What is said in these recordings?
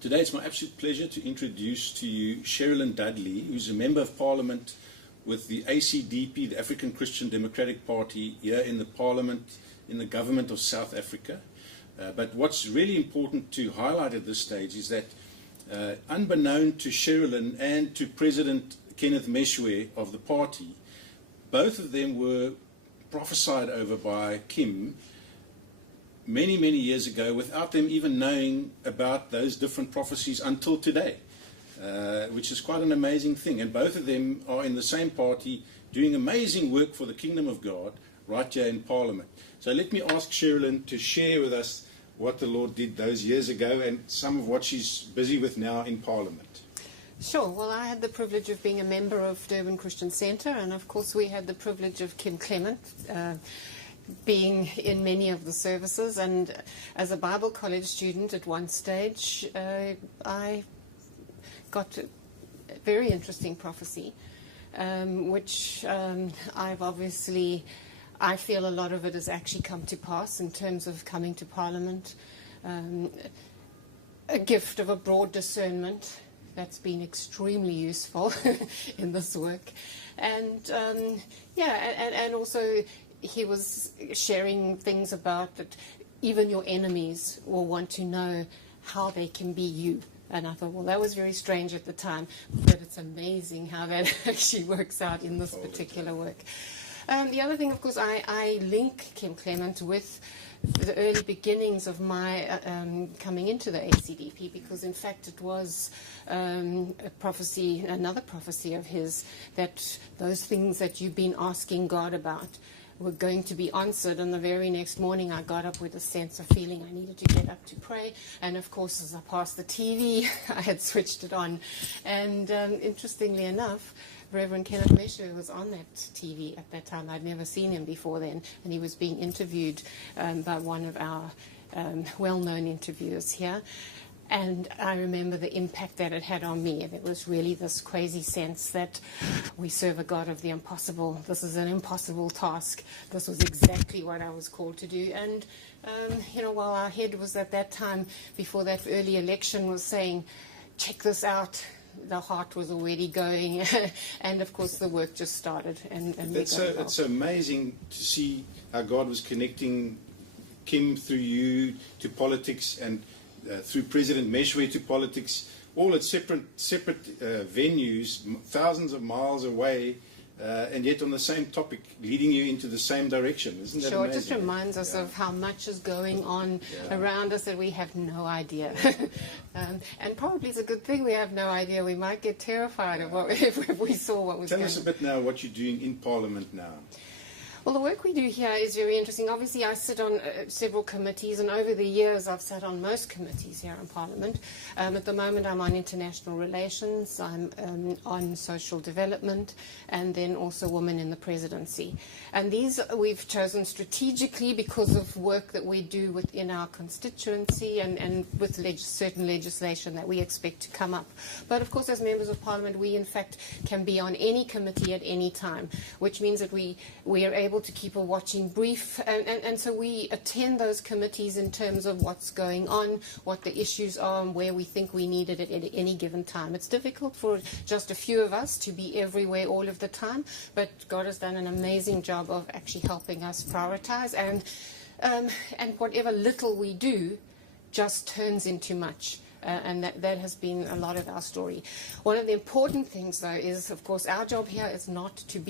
Today it's my absolute pleasure to introduce to you Cheryllyn Dudley, who's a Member of Parliament with the ACDP, the African Christian Democratic Party, here in the Parliament, in the government of South Africa. But what's really important to highlight at this stage is that unbeknown to Cheryllyn and to President Kenneth Meshwe of the party, both of them were prophesied over by Kim many, many years ago without them even knowing about those different prophecies until today, which is quite an amazing thing. And both of them are in the same party doing amazing work for the kingdom of God right here in Parliament. So let me ask Cheryllyn to share with us what the Lord did those years ago and some of what she's busy with now in Parliament. Sure. Well, I had the privilege of being a member of Durban Christian Centre, and of course we had the privilege of Kim Clement being in many of the services. And as a Bible college student at one stage, I got a very interesting prophecy, which I've obviously, I feel a lot of it has actually come to pass in terms of coming to Parliament. A gift of a broad discernment that's been extremely useful in this work. And and also he was sharing things about that even your enemies will want to know how they can be you. And I thought, well, that was very strange at the time, but it's amazing how that actually works out in this particular work. The other thing, of course, I link Kim Clement with the early beginnings of my coming into the ACDP, because in fact it was a prophecy, another prophecy of his, that those things that you've been asking God about were going to be answered. And the very next morning I got up with a sense of feeling I needed to get up to pray. And of course, as I passed the TV, I had switched it on. And interestingly enough, Reverend Kenneth Meshwe was on that TV at that time. I'd never seen him before then, and he was being interviewed by one of our well-known interviewers here. And I remember the impact that it had on me. There was really this crazy sense that we serve a God of the impossible. This is an impossible task. This was exactly what I was called to do. And, while our head was at that time, before that early election, was saying, check this out, the heart was already going. And, of course, the work just started. And it's so amazing to see how God was connecting Kim through you to politics, and through President Meshwe to politics, all at separate venues, thousands of miles away, and yet on the same topic, leading you into the same direction. Isn't that sure, amazing? It just reminds us of how much is going on around us that we have no idea. And probably it's a good thing we have no idea. We might get terrified of what if we saw what was going on. Tell us a bit now what you're doing in Parliament now. Well, the work we do here is very interesting. Obviously, I sit on several committees, and over the years I've sat on most committees here in Parliament. At the moment I'm on international relations, I'm on social development, and then also women in the presidency. And these we've chosen strategically because of work that we do within our constituency and with certain legislation that we expect to come up. But of course, as members of Parliament, we in fact can be on any committee at any time, which means that we are able to keep a watching brief, and so we attend those committees in terms of what's going on, what the issues are, and where we think we need it at any given time. It's difficult for just a few of us to be everywhere all of the time, but God has done an amazing job of actually helping us prioritize, and whatever little we do just turns into much. And that has been a lot of our story. One of the important things, though, is, of course, our job here is not to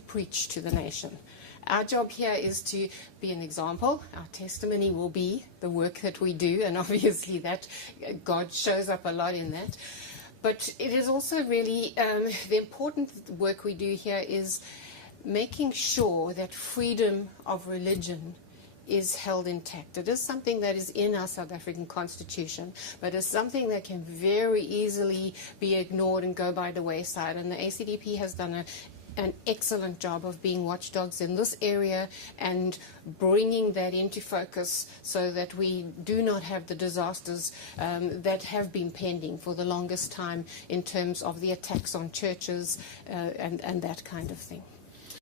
preach to the nation. Our job here is to be an example. Our testimony will be the work that we do, and obviously that God shows up a lot in that. But it is also really the important work we do here is making sure that freedom of religion is held intact. It is something that is in our South African Constitution, but it's something that can very easily be ignored and go by the wayside. And the ACDP has done an excellent job of being watchdogs in this area and bringing that into focus so that we do not have the disasters that have been pending for the longest time in terms of the attacks on churches and that kind of thing.